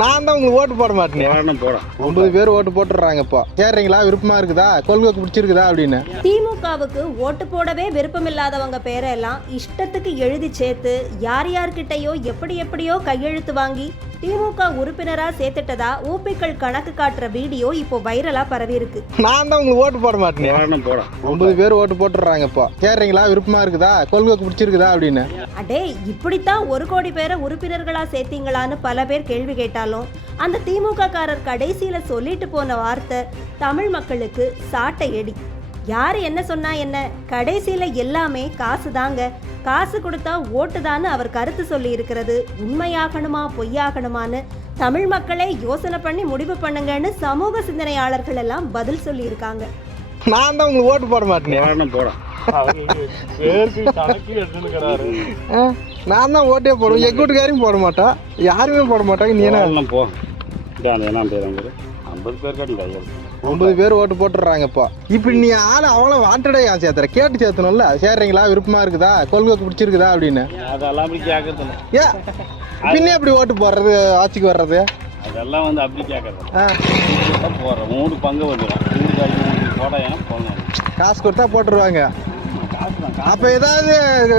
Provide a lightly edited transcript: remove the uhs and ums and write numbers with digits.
நான் தான் உங்களுக்கு ஓட்டு போட மாட்டேன். 9 பேர் ஓட்டு போட்டுடுறாங்க. இப்போ கேட்றீங்களா, விருப்பமா இருக்குதா, கொள்கை பிடிச்சிருக்குதா அப்படின்னு? திமுகவுக்கு ஓட்டு போடவே விருப்பம் இல்லாதவங்க பேரெல்லாம் இஷ்டத்துக்கு எழுதி சேர்த்து யார் யார்கிட்டயோ எப்படியோ கையெழுத்து வாங்கி திமுக உறுப்பினரா சேர்த்துட்டதா ஊபிக்கள் கணக்கு காட்டுற வீடியோ இப்போ வைரலா பரவி இருக்கு. நான் தான் உங்களுக்கு ஓட்டு போட மாட்டேன். 9 பேர் ஓட்டு போட்டுடுறாங்க. இப்போ கேட்றீங்களா, விருப்பமா இருக்குதா, கொள்கை பிடிச்சிருக்குதா அப்படின்னு? அடே, இப்படித்தான் 1 கோடி பேரை உறுப்பினர்களா சேர்த்தீங்களான்னு பல பேர் கேள்வி கேட்டாலும் அந்த திமுக காரர் கடைசியில சொல்லிட்டு போன வார்த்தை தமிழ் மக்களுக்கு சாட்டை எடி. யார் என்ன சொன்னா என்ன, கடைசியில எல்லாமே காசு தாங்க, காசு கொடுத்தா ஓட்டுதான்னு அவர் கருத்து சொல்லி இருக்கிறது உண்மையாகணுமா பொய்யாகணுமான்னு தமிழ் மக்களே யோசனை பண்ணி முடிவு பண்ணுங்கன்னு சமூக சிந்தனையாளர்கள் எல்லாம் பதில் சொல்லி இருக்காங்க. நான் தான் உங்களுக்கு ஓட்டு போட மாட்டேன். நான் தான் ஓட்டே போடுவேன். எங்க வீட்டுக்காரையும் போட மாட்டா, யாருமே போட மாட்டாங்க. நீ என்ன போ, 9 பேர் ஓட்டு போட்டுடுறாங்க. இப்போ நீ ஆளு அவ்வளோ வாண்டடே ஏன் சேர்த்துற, கேட்டு சேர்த்தணும்ல. சேர்றீங்களா, விருப்பமா இருக்குதா, கொள்கை பிடிச்சிருக்குதா அப்படின்னு? அதெல்லாம் அப்படி கேட்கறது ஏ பின்னே எப்படி ஓட்டு போடுறது, ஆட்சிக்கு வர்றது? அதெல்லாம் வந்து அப்படி கேட்கறது போடுறோம். 3 பங்கு வந்துடும். போட போடணும், காசு கொடுத்தா போட்டுருவாங்க. காசு தான். அப்போ ஏதாவது